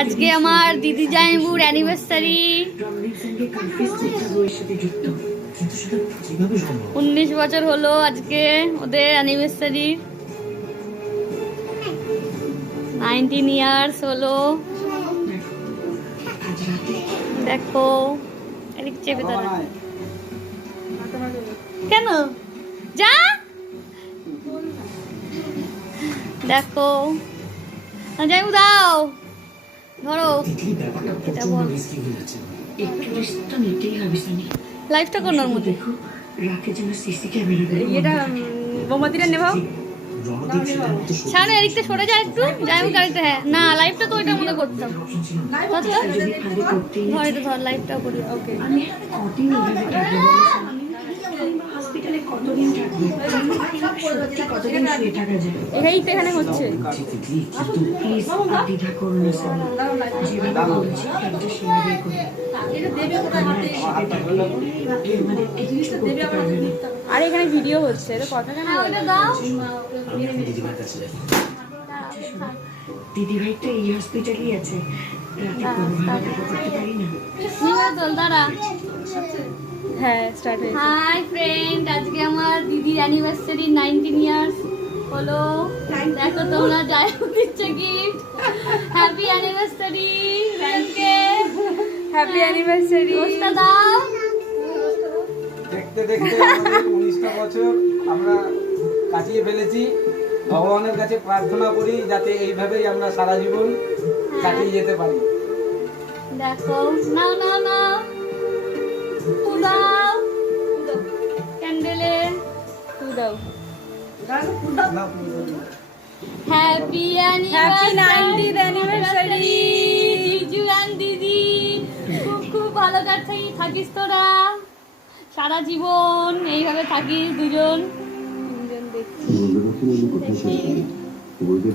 আজকে আমার দিদি জাইবুর অ্যানিভার্সারি উনিশ বছর হলো আজকে ওদের অ্যানিভার্সারি নাইনটিন ইয়ার্স হলো। দেখো চেপে দাঁড়া কেন? যা! দেখো। যাইবু দাও! ধরো, এটা বল। একটু নিতেই হবে লাইফটা ওর মধ্যে? এটা বোমাতিটা নেভাও। এদিকটা সরে যায় একটু। গাড়িতে হ্যাঁ। না লাইফটা তো ওইটার করতাম। এটা ধর লাইফটাও করি ওকে আমি এখানে কদিন এইভাবে থাকব বলো সানি? হসপিটালে কতদিন সত্যি কতদিন শুয়ে থাকা যায়? এই তো এখানে হচ্ছে। প্লিজ দ্বিধা যেভাবে বলছি একটা সেভাবে আর এখানে ভিডিও হচ্ছে এটা কথা কেন দিদিমার কাছে দিদি ভাই তো এই হসপিটালই আছে। হ্যাঁ স্টার্ট হয়েছে। Hi friend anniversary nineteen years হলো। দেখো তোমরা যাই দিচ্ছে গিফট হ্যাপি অ্যানিভার্সারি রেনকে হ্যাপি অ্যানিভার্সারি দাও। দেখতে দেখতে উনিশটা বছর আমরা কাটিয়ে ফেলেছি। ভগবানের কাছে প্রার্থনা করি যাতে এইভাবেই আমরা সারা জীবন কাটিয়ে যেতে পারি। দেখো না না নাও। হ্যাপি অ্যানিভার্সারি জিজু অ্যান্ড দিদি খুব খুব ভালো কাছে থাকিস তোরা। সারা জীবন এইভাবে থাকিস দুজন। তিনজন দেখছি। দেখি ওদের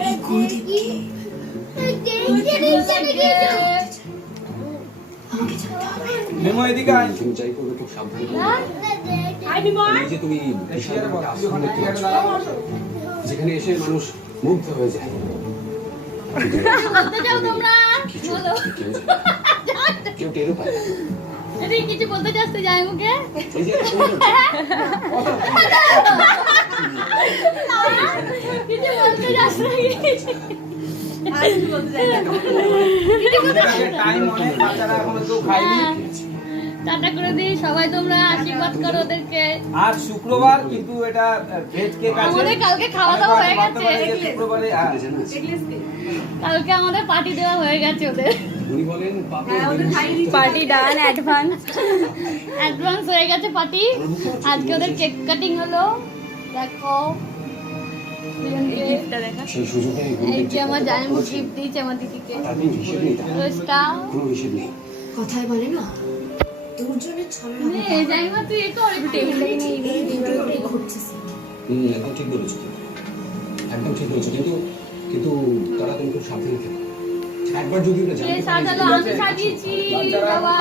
এই গুরুদেবকে মেমো এদিকে আয় তুমি যাই করবে খুব সাবধানে করবে। যে তুমি। যেখানে এসে মানুষ মুগ্ধ হয়ে যায়। কিছু বলো। কেউ টেরও পায় কিছু বলতে চাস তো যাই মুখে। টাটা করে দিই সবাই তোমরা আশীর্বাদ করো ওদেরকে আর শুক্রবার কিন্তু এটা ভেজ কেক আছে। আমাদের কালকে খাওয়া দাওয়া হয়ে গেছে। শুক্রবারে। কালকে আমাদের পার্টি দেওয়া হয়ে গেছে ওদের। উনি বলেন পার্টি ডান অ্যাডভান্স অ্যাডভান্স হয়ে গেছে পার্টি আজকে ওদের কেক কাটিং হলো। দেখা সেই সুযোগে আমার জানিমু গিফট দিয়েছে আমার দিদিকে। তার কোনো হিসেব নেই তার। রোজটা কোনো হিসেব নেই। কথায় বলে না? দুজনের ছলের হবে নে জানিমা তুই এ কর একটু নিয়ে এই হুম একদম ঠিক বলেছ একদম ঠিক বলেছ কিন্তু কিন্তু তারা তুমি খুব সাবধানে থেকো। একবার যদি ওরা জানতে সাজালো আমি সাজিয়েছি বাবা।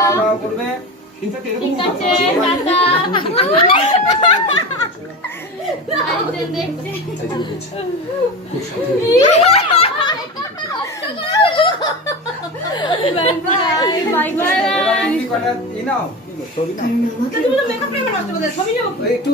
করবে ইনফ্যাক্ট এরকম ঠিক আছে টাটা। একটু